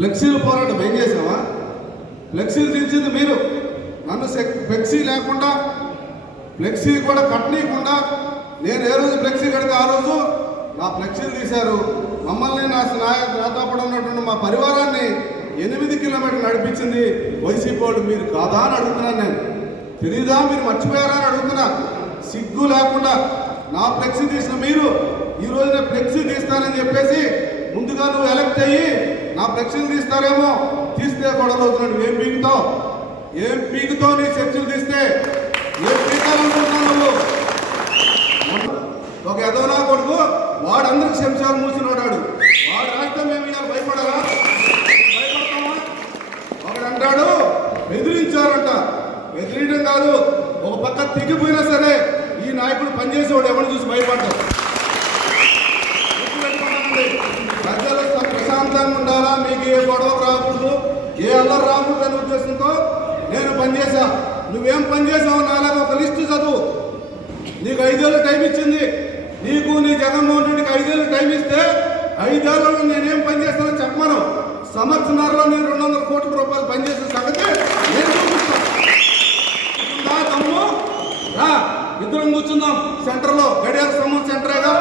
ఫ్లెక్సీలు పోరాటం ఏం చేసావా? ఫ్లెక్సీలు తీర్చింది మీరు. నన్ను ఫ్లెక్సీ లేకుండా, ఫ్లెక్సీ కూడా కట్టనీయకుండా నేను ఏ రోజు ఫ్లెక్సీ కడితే ఆ రోజు నా ఫ్లెక్సీలు తీశారు. మమ్మల్ని నాతో పాటు ఉన్నటువంటి మా పరివారాన్ని 8 కిలోమీటర్లు నడిపించింది వైసీపీ వాళ్ళు. మీరు కాదా అని అడుగుతున్నాను. నేను తెలీదా, మీరు మర్చిపోయారా అని అడుగుతున్నా. సిగ్గు లేకుండా నా ఫ్లెక్సీ తీసిన మీరు ఈ రోజున ఫ్లెక్సీ తీస్తానని చెప్పేసి ముందుగా నువ్వు ఎలక్ట్ అయ్యి నా ఫ్లెక్సీలు తీస్తారేమో, తీస్తే గొడవలు అవుతున్నాడు. ఏం పీకుతో నీ చర్చలు తీస్తే ఏం పీకాలనుకుంటున్నావు నువ్వు? ఒక ఎదవనా కొడుకు వాడందరికి శంశాలు మూసినోడాడు. వాడు రాష్ట్రం మేము ఇవాళ భయపడాలా? భయపడతామా? ఒకడు అంటాడు బెదిరించారంట. బెదిరించడం కాదు, ఒక పక్క తెగిపోయినా సరే ఈ నాయకుడు పనిచేసేవాడు ఎవరు చూసి భయపడ్డాడు. ప్రజలు ప్రశాంతంగా ఉండాలా, మీకు ఏ గొడవ రాకూడదు, ఏ అల్లరి రాకూడదు అనే ఉద్దేశంతో నేను పనిచేశా. నువ్వేం పనిచేసావు నాలాగా ఒక లిస్టు చదువు. నీకు 5 ఏళ్ళు టైం ఇచ్చింది. నీకు నీ జగన్మోహన్ రెడ్డికి 5 ఏళ్ళు టైం ఇస్తే 5 ఏళ్ళలో నేనేం పని చేస్తానని చెప్పమను. సంవత్సరాల్లో నేను 200 కోట్ల రూపాయలు పనిచేసిన సంగతి నేను చూపిస్తాను. దమ్ము రా, ఇద్దరం కూర్చుందాం సెంటర్లో. గడియార స్తంభం సెంటరేగా.